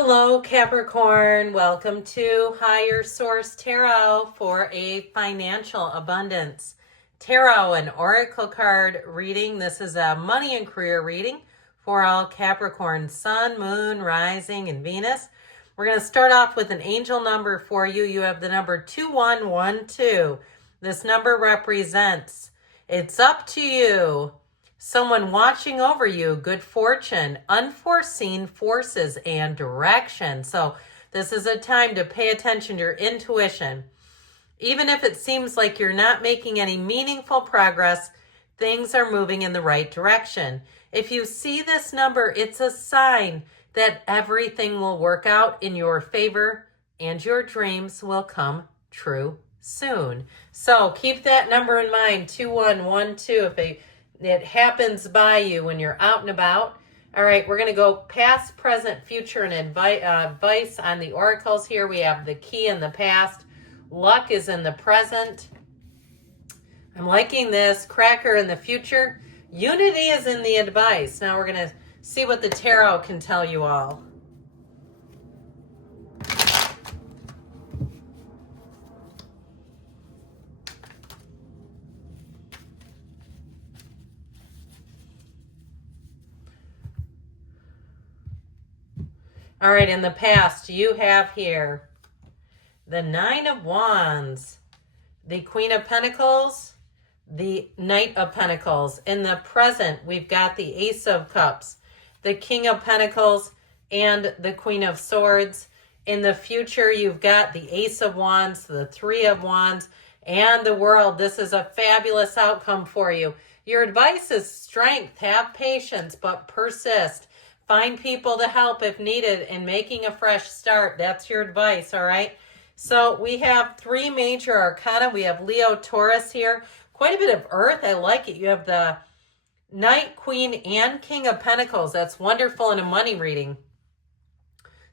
Hello, Capricorn. Welcome to Higher Source Tarot for a financial abundance tarot and oracle card reading. This is a money and career reading for all Capricorn, Sun, Moon, Rising, and Venus. We're going to start off with an angel number for you. You have the number 2112. This number represents it's up to you. Someone watching over you, good fortune, unforeseen forces, and direction. So this is a time to pay attention to your intuition. Even if it seems like you're not making any meaningful progress, things are moving in the right direction. If you see this number, it's a sign that everything will work out in your favor and your dreams will come true soon. So keep that number in mind, 2112. If it happens by you when you're out and about. All right, we're going to go past, present, future, and advice on the oracles here. We have the key in the past. Luck is in the present. I'm liking this. Cracker in the future. Unity is in the advice. Now we're going to see what the tarot can tell you all. All right, in the past, you have here the Nine of Wands, the Queen of Pentacles, the Knight of Pentacles. In the present, we've got the Ace of Cups, the King of Pentacles, and the Queen of Swords. In the future, you've got the Ace of Wands, the Three of Wands, and the World. This is a fabulous outcome for you. Your advice is strength. Have patience, but persist. Find people to help if needed and making a fresh start. That's your advice, all right? So we have three major arcana. We have Leo, Taurus here. Quite a bit of earth. I like it. You have the Knight, Queen, and King of Pentacles. That's wonderful in a money reading.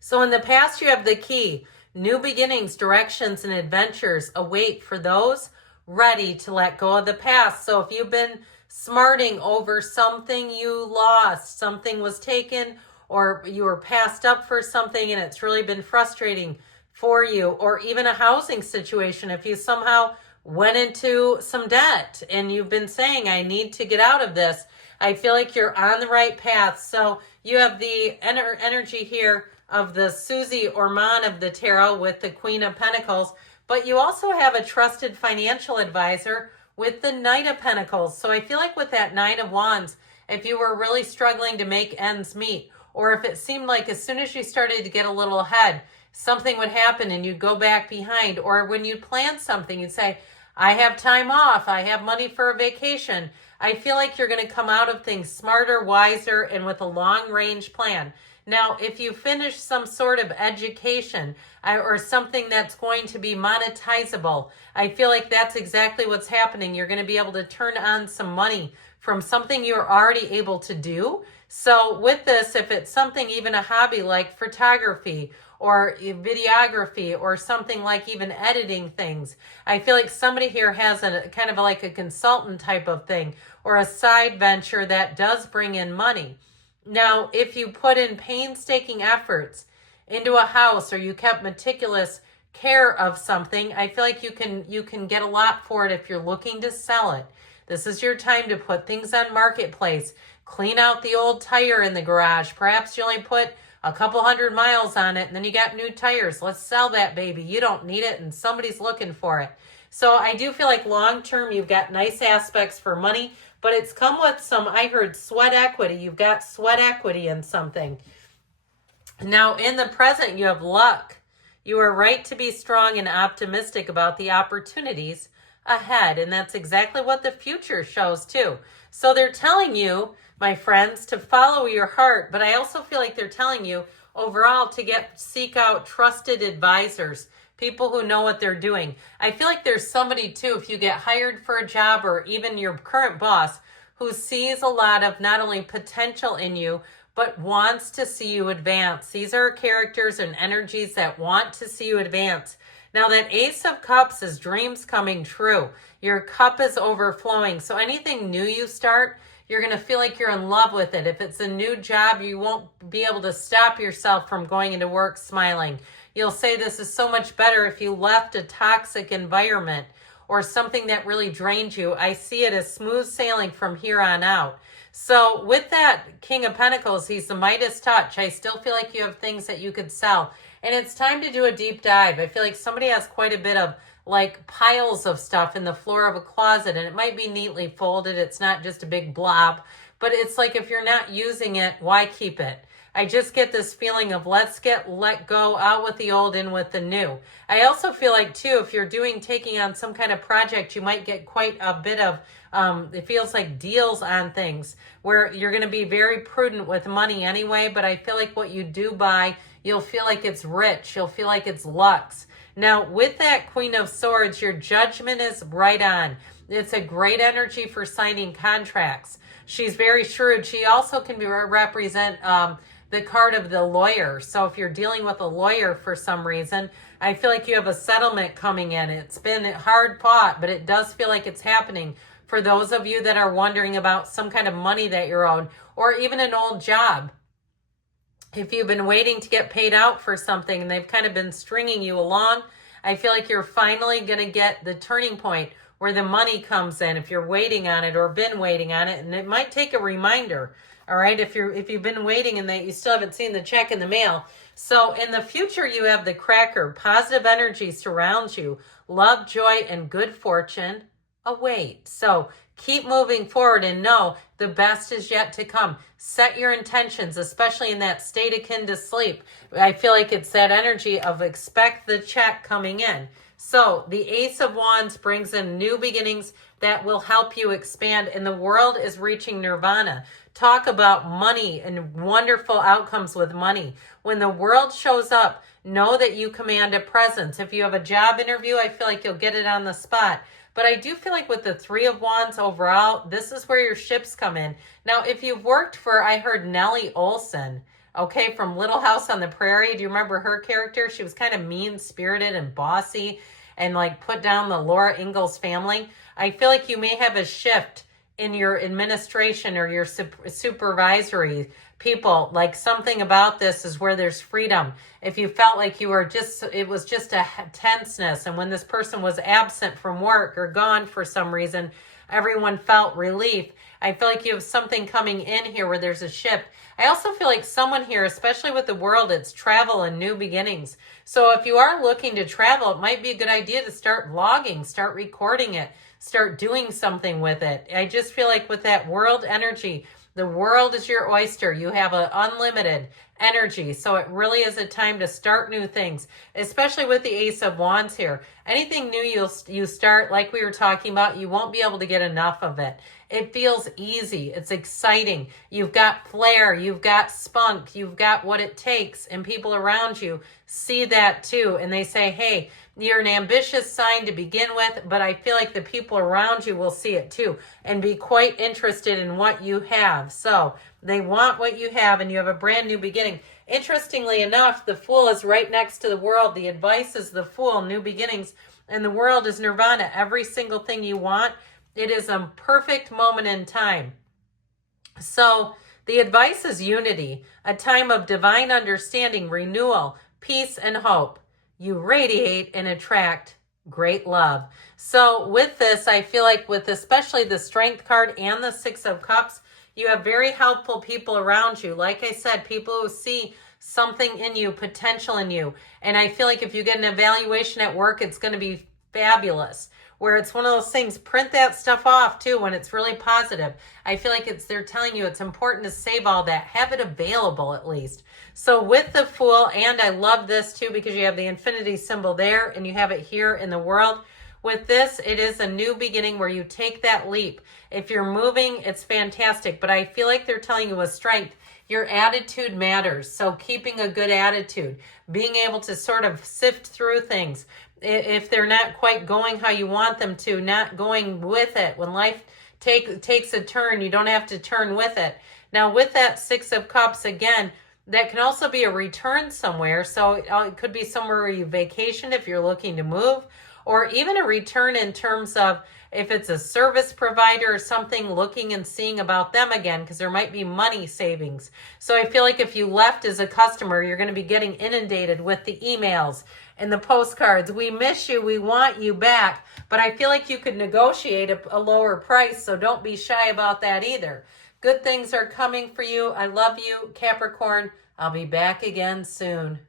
So in the past, you have the key. New beginnings, directions, and adventures await for those ready to let go of the past. So if you've been smarting over something you lost, something was taken, or you were passed up for something and it's really been frustrating for you, or even a housing situation, if you somehow went into some debt and you've been saying, I need to get out of this, I feel like you're on the right path. So you have the energy here of the Susie Orman of the tarot with the Queen of Pentacles, but you also have a trusted financial advisor with the Knight of Pentacles. So I feel like with that Nine of Wands, if you were really struggling to make ends meet, or if it seemed like as soon as you started to get a little ahead, something would happen and you'd go back behind, or when you plan something, you'd say, I have time off, I have money for a vacation. I feel like you're going to come out of things smarter, wiser, and with a long-range plan. Now, if you finish some sort of education or something that's going to be monetizable, I feel like that's exactly what's happening. You're going to be able to turn on some money from something you're already able to do. So with this, if it's something, even a hobby like photography or videography or something like even editing things, I feel like somebody here has a kind of like a consultant type of thing or a side venture that does bring in money. Now, if you put in painstaking efforts into a house or you kept meticulous care of something, I feel like you can get a lot for it if you're looking to sell it. This is your time to put things on Marketplace. Clean out the old tire in the garage. Perhaps you only put a couple 100 miles on it and then you got new tires. Let's sell that baby. You don't need it and somebody's looking for it. So I do feel like long term you've got nice aspects for money, but it's come with some, I heard, sweat equity. You've got sweat equity in something. Now, in the present, you have luck. You are right to be strong and optimistic about the opportunities ahead, and that's exactly what the future shows, too. So they're telling you, my friends, to follow your heart, but I also feel like they're telling you overall to seek out trusted advisors, people who know what they're doing. I feel like there's somebody too, if you get hired for a job or even your current boss, who sees a lot of not only potential in you, but wants to see you advance. These are characters and energies that want to see you advance. Now that Ace of Cups is dreams coming true. Your cup is overflowing. So anything new you start, You're going to feel like you're in love with it. If it's a new job, you won't be able to stop yourself from going into work smiling. You'll say this is so much better if you left a toxic environment or something that really drained you. I see it as smooth sailing from here on out. So with that King of Pentacles, he's the Midas touch. I still feel like you have things that you could sell. And it's time to do a deep dive. I feel like somebody has quite a bit of like piles of stuff in the floor of a closet, and it might be neatly folded. It's not just a big blob, but it's like if you're not using it, why keep it? I just get this feeling of let go, out with the old, in with the new. I also feel like too, if you're taking on some kind of project, you might get quite a bit of, it feels like deals on things where you're going to be very prudent with money anyway. But I feel like what you do buy, you'll feel like it's rich. You'll feel like it's luxe. Now with that Queen of Swords, your judgment is right on. It's a great energy for signing contracts. She's very shrewd. She also can represent, the card of the lawyer. So if you're dealing with a lawyer for some reason, I feel like you have a settlement coming in. It's been hard fought, but it does feel like it's happening for those of you that are wondering about some kind of money that you're owed, or even an old job. If you've been waiting to get paid out for something and they've kind of been stringing you along, I feel like you're finally going to get the turning point where the money comes in if you're waiting on it or been waiting on it. And it might take a reminder. All right, if you've been waiting and that you still haven't seen the check in the mail. So in the future, you have the Cracker. Positive energy surrounds you. Love, joy, and good fortune await. So keep moving forward and know the best is yet to come. Set your intentions, especially in that state akin to sleep. I feel like it's that energy of expect the check coming in. So the Ace of Wands brings in new beginnings that will help you expand, and the world is reaching nirvana. Talk about money and wonderful outcomes with money. When the world shows up, know that you command a presence. If you have a job interview, I feel like you'll get it on the spot. But I do feel like with the Three of Wands overall, this is where your ships come in. Now, if you've worked for, I heard Nellie Olson, okay, from Little House on the Prairie. Do you remember her character? She was kind of mean-spirited and bossy and like put down the Laura Ingalls family. I feel like you may have a shift in your administration or your supervisory people. Like something about this is where there's freedom. If you felt like you were it was just a tenseness, and when this person was absent from work or gone for some reason, everyone felt relief. I feel like you have something coming in here where there's a shift. I also feel like someone here, especially with the world, it's travel and new beginnings. So if you are looking to travel, it might be a good idea to start vlogging, start recording it, start doing something with it. I just feel like with that world energy, the world is your oyster. You have an unlimited energy. So it really is a time to start new things, especially with the Ace of Wands here. Anything new you start, like we were talking about, you won't be able to get enough of it. It feels easy. It's exciting. You've got flair. You've got spunk. You've got what it takes. And people around you see that too. And they say, hey, you're an ambitious sign to begin with, but I feel like the people around you will see it too and be quite interested in what you have. So they want what you have, and you have a brand new beginning. Interestingly enough, the Fool is right next to the World. The advice is the Fool, new beginnings, and the World is nirvana. Every single thing you want, it is a perfect moment in time. So the advice is unity, a time of divine understanding, renewal, peace, and hope. You radiate and attract great love. So with this, I feel like with especially the Strength card and the Six of Cups, you have very helpful people around you. Like I said, people who see something in you, potential in you. And I feel like if you get an evaluation at work, it's going to be fabulous. Where it's one of those things, print that stuff off too when it's really positive. I feel like they're telling you it's important to save all that. Have it available at least. So with the Fool, and I love this too because you have the infinity symbol there and you have it here in the World. With this, it is a new beginning where you take that leap. If you're moving, it's fantastic. But I feel like they're telling you with Strength, your attitude matters. So keeping a good attitude, being able to sort of sift through things. If they're not quite going how you want them to, not going with it. When life takes a turn, you don't have to turn with it. Now with that Six of Cups, again, that can also be a return somewhere. So it could be somewhere where you vacation if you're looking to move, or even a return in terms of if it's a service provider or something, looking and seeing about them again, because there might be money savings. So I feel like if you left as a customer, you're going to be getting inundated with the emails and the postcards. We miss you. We want you back. But I feel like you could negotiate a lower price, so don't be shy about that either. Good things are coming for you. I love you, Capricorn. I'll be back again soon.